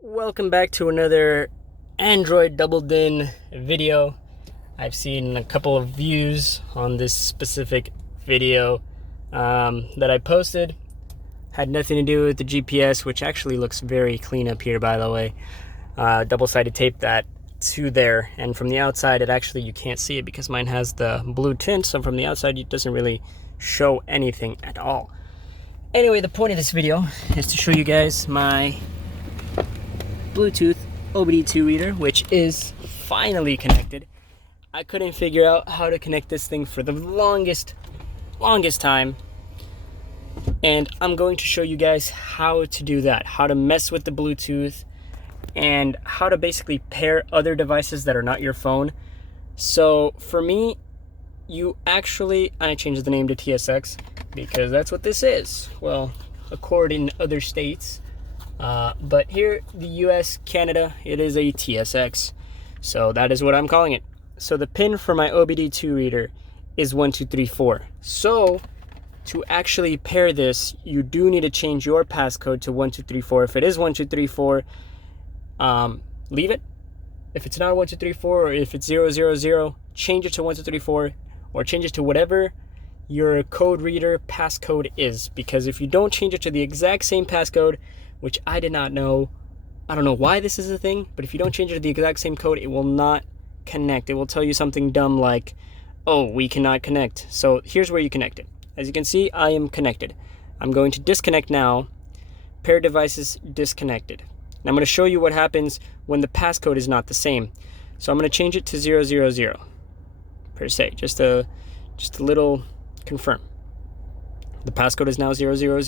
Welcome back to another Android doubled in video. I've seen a couple of views on this specific video that I posted. Had nothing to do with the GPS, which actually looks very clean up here, by the way. Double-sided tape that to there, and from the outside it actually, you can't see it because mine has the blue tint, so from the outside it doesn't really show anything at all. Anyway, the point of this video is to show you guys my Bluetooth Obdii 2 reader, which is finally connected. I couldn't figure out how to connect this thing for the longest time, and I'm going to show you guys how to do that, how to mess with the Bluetooth, and how to basically pair other devices that are not your phone. So for me, I changed the name to TSX because that's what this is. Well, according to other states. But here, the US, Canada, it is a TSX. So that is what I'm calling it. So the pin for my Obdii 2 reader is 1234. So to actually pair this, you do need to change your passcode to 1234. If it is 1234, leave it. If it's not 1234, or if it's 000, change it to 1234, or change it to whatever your code reader passcode is. Because if you don't change it to the exact same passcode, which I did not know, I don't know why this is a thing, but if you don't change it to the exact same code, it will not connect. It will tell you something dumb like, oh, we cannot connect. So here's where you connect it. As you can see, I am connected. I'm going to disconnect now. Pair devices disconnected. And I'm going to show you what happens when the passcode is not the same. So I'm going to change it to 000 per se, just a little confirm. The passcode is now 000. We're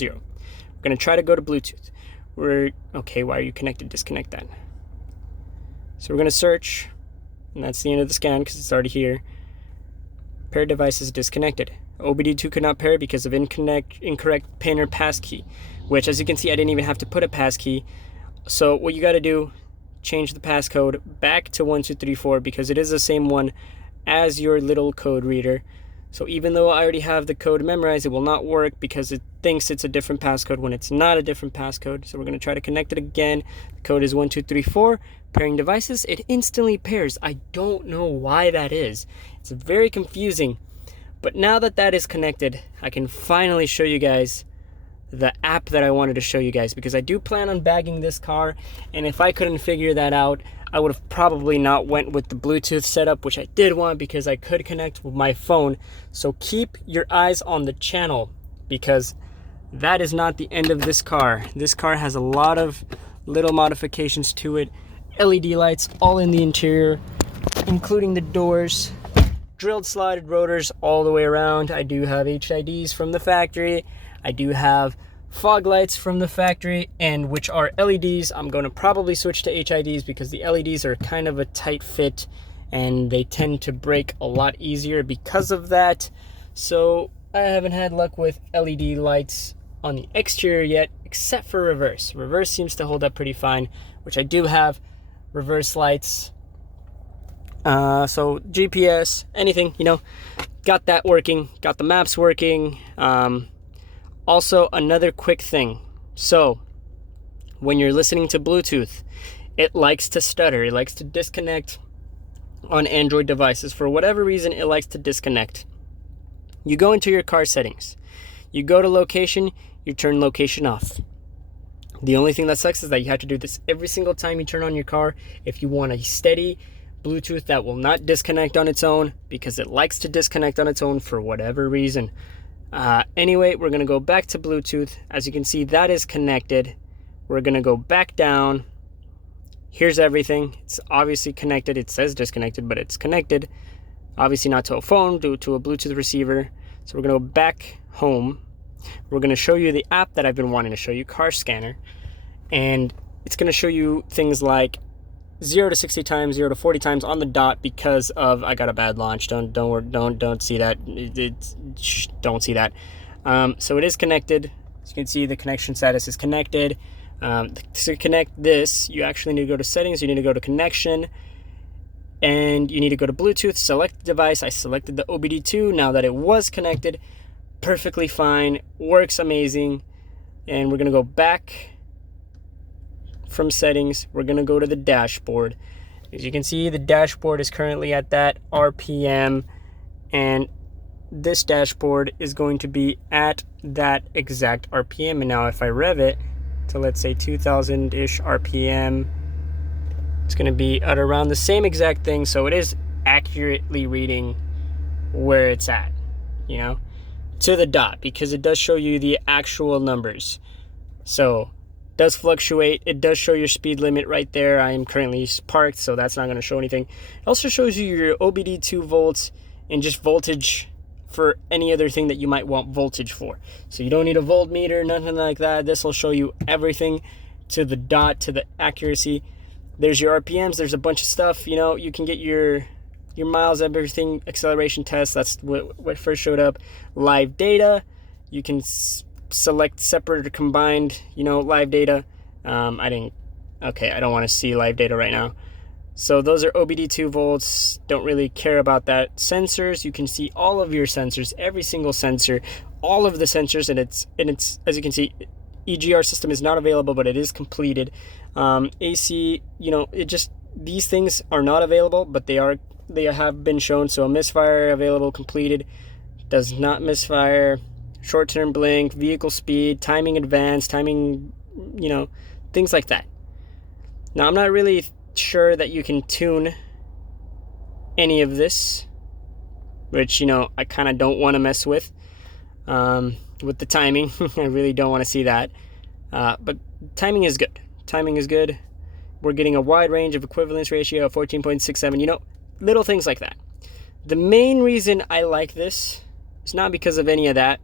going to try to go to Bluetooth. Okay, why are you connected? Disconnect that. So we're going to search, and that's the end of the scan because it's already here. Pair devices disconnected. Obdii 2 could not pair because of incorrect pin or passkey, which, as you can see, I didn't even have to put a passkey. So what you got to do, change the passcode back to 1234 because it is the same one as your little code reader. So even though I already have the code memorized, it will not work because it thinks it's a different passcode when it's not a different passcode. So we're going to try to connect it again. The code is 1234. Pairing devices, it instantly pairs. I don't know why that is. It's very confusing. But now that that is connected, I can finally show you guys the app that I wanted to show you guys, because I do plan on bagging this car, and if I couldn't figure that out, I would have probably not went with the Bluetooth setup, which I did want because I could connect with my phone. So keep your eyes on the channel, because that is not the end of this car. This car has a lot of little modifications to it. LED lights all in the interior, including the doors, drilled slotted rotors all the way around. I do have HIDs from the factory. I do have fog lights from the factory, and which are LEDs. I'm going to probably switch to HIDs because the LEDs are kind of a tight fit and they tend to break a lot easier because of that. So I haven't had luck with LED lights on the exterior yet, except for reverse. Reverse seems to hold up pretty fine, which I do have reverse lights. So GPS, anything, got that working, got the maps working. Also, another quick thing. So, when you're listening to Bluetooth, it likes to stutter. It likes to disconnect on Android devices. For whatever reason, it likes to disconnect. You go into your car settings. You go to location, you turn location off. The only thing that sucks is that you have to do this every single time you turn on your car if you want a steady Bluetooth that will not disconnect on its own, because it likes to disconnect on its own for whatever reason. Anyway, we're going to go back to Bluetooth. As you can see, that is connected. We're going to go back down. Here's everything. It's obviously connected. It says disconnected, but it's connected. Obviously not to a phone, due to a Bluetooth receiver. So we're going to go back home. We're going to show you the app that I've been wanting to show you, Car Scanner. And it's going to show you things like 0 to 60 times, 0 to 40 times on the dot, because of, I got a bad launch. Don't see that. Don't see that. So it is connected. As you can see, the connection status is connected. To connect this, you actually need to go to settings. You need to go to connection, and you need to go to Bluetooth. Select the device. I selected the Obdii 2. Now that it was connected, perfectly fine. Works amazing. And we're gonna go back from settings, we're gonna go to the dashboard. As you can see, the dashboard is currently at that RPM, and this dashboard is going to be at that exact RPM. And now if I rev it to, let's say, 2000-ish RPM, it's going to be at around the same exact thing. So it is accurately reading where it's at, you know, to the dot, because it does show you the actual numbers. So it does fluctuate. It does show your speed limit right there. I am currently parked, so that's not going to show anything. It also shows you your Obdii 2 volts and just voltage for any other thing that you might want voltage for. So you don't need a voltmeter, nothing like that. This will show you everything to the dot, to the accuracy. There's your RPMs, there's a bunch of stuff, you know, you can get your miles, everything, acceleration test, that's what first showed up. Live data, you can select separate or combined, you know, live data. I don't want to see live data right now. So those are Obdii 2 volts, don't really care about that. Sensors, you can see all of your sensors, every single sensor, all of the sensors, and it's as you can see, EGR system is not available, but it is completed. AC, you know, these things are not available, but they have been shown. So a misfire available, completed, does not misfire, short-term blink, vehicle speed, timing advanced, timing, you know, things like that. Now I'm not really sure that you can tune any of this, which, you know, I kind of don't want to mess with the timing. I really don't want to see that, but timing is good. Timing is good. We're getting a wide range of equivalence ratio of 14.67, you know, little things like that. The main reason I like this is not because of any of that.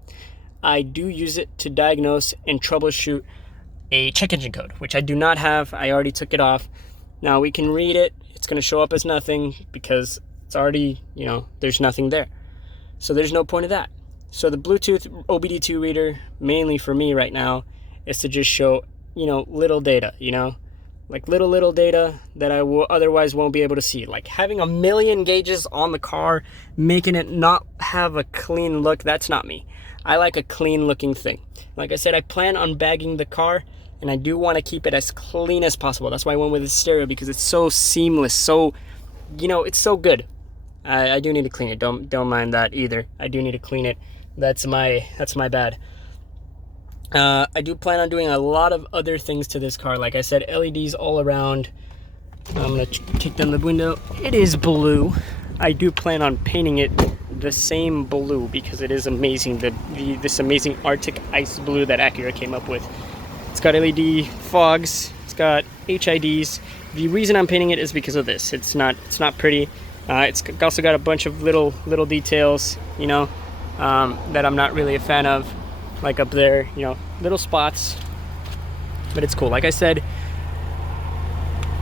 I do use it to diagnose and troubleshoot a check engine code, which I do not have. I already took it off. Now we can read it. It's going to show up as nothing because it's already, you know, there's nothing there. So there's no point of that. So the Bluetooth Obdii 2 reader, mainly for me right now, is to just show, you know, little data, you know, like little data that I will otherwise won't be able to see. Like having 1 million gauges on the car, making it not have a clean look, that's not me. I like a clean looking thing. Like I said, I plan on bagging the car, and I do want to keep it as clean as possible. That's why I went with the stereo, because it's so seamless, so, you know, it's so good. I do need to clean it. Don't mind that either. I do need to clean it. That's my bad. I do plan on doing a lot of other things to this car. Like I said, LEDs all around. I'm gonna take down the window. It is blue. I do plan on painting it the same blue because it is amazing. This amazing Arctic ice blue that Acura came up with. It's got LED fogs. It's got HIDs. The reason I'm painting it is because of this. It's not pretty. It's also got a bunch of little details, you know, that I'm not really a fan of, like up there, you know, little spots. But it's cool. Like I said,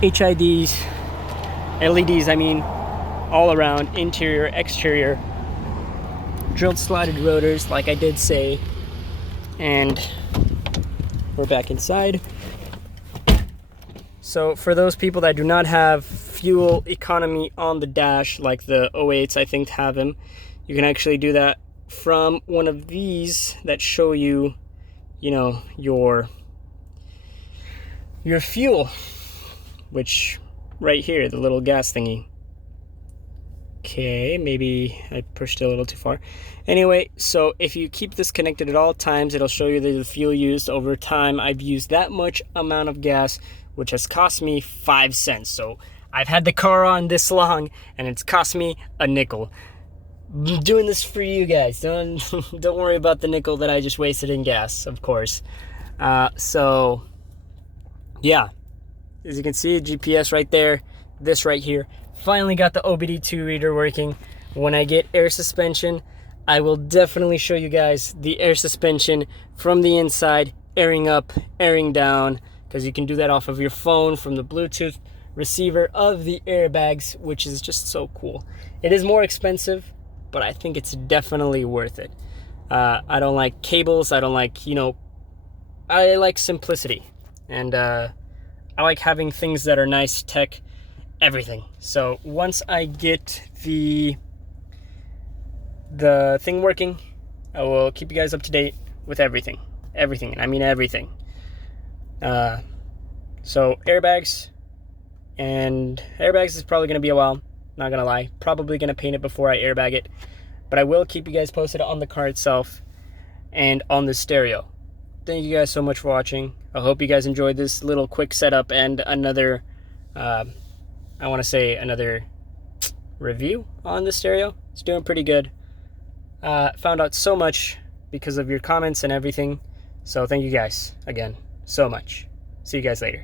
HIDs, LEDs, I mean, all around, interior, exterior, drilled slotted rotors, like I did say, and we're back inside. So for those people that do not have fuel economy on the dash, like the 08s I think have them, you can actually do that from one of these that show you, you know, your fuel, which right here, the little gas thingy. Okay, maybe I pushed it a little too far. Anyway, so if you keep this connected at all times, it'll show you the fuel used over time. I've used that much amount of gas, which has cost me 5 cents. So I've had the car on this long, and it's cost me a nickel. I'm doing this for you guys. Don't worry about the nickel that I just wasted in gas, of course. So yeah, as you can see, GPS right there, this right here. Finally got the Obdii 2 reader working. When I get air suspension, I will definitely show you guys the air suspension from the inside, airing up, airing down, because you can do that off of your phone from the Bluetooth receiver of the airbags, which is just so cool. It is more expensive, but I think it's definitely worth it. I don't like cables. I don't like, you know, I like simplicity, and I like having things that are nice tech, everything. So once I get the thing working, I will keep you guys up to date with everything, and I mean everything. So airbags, and airbags is probably going to be a while, not going to lie. Probably going to paint it before I airbag it, but I will keep you guys posted on the car itself and on the stereo. Thank you guys so much for watching. I hope you guys enjoyed this little quick setup and another, I want to say another review on the stereo. It's doing pretty good. Found out so much because of your comments and everything. So thank you guys again so much. See you guys later.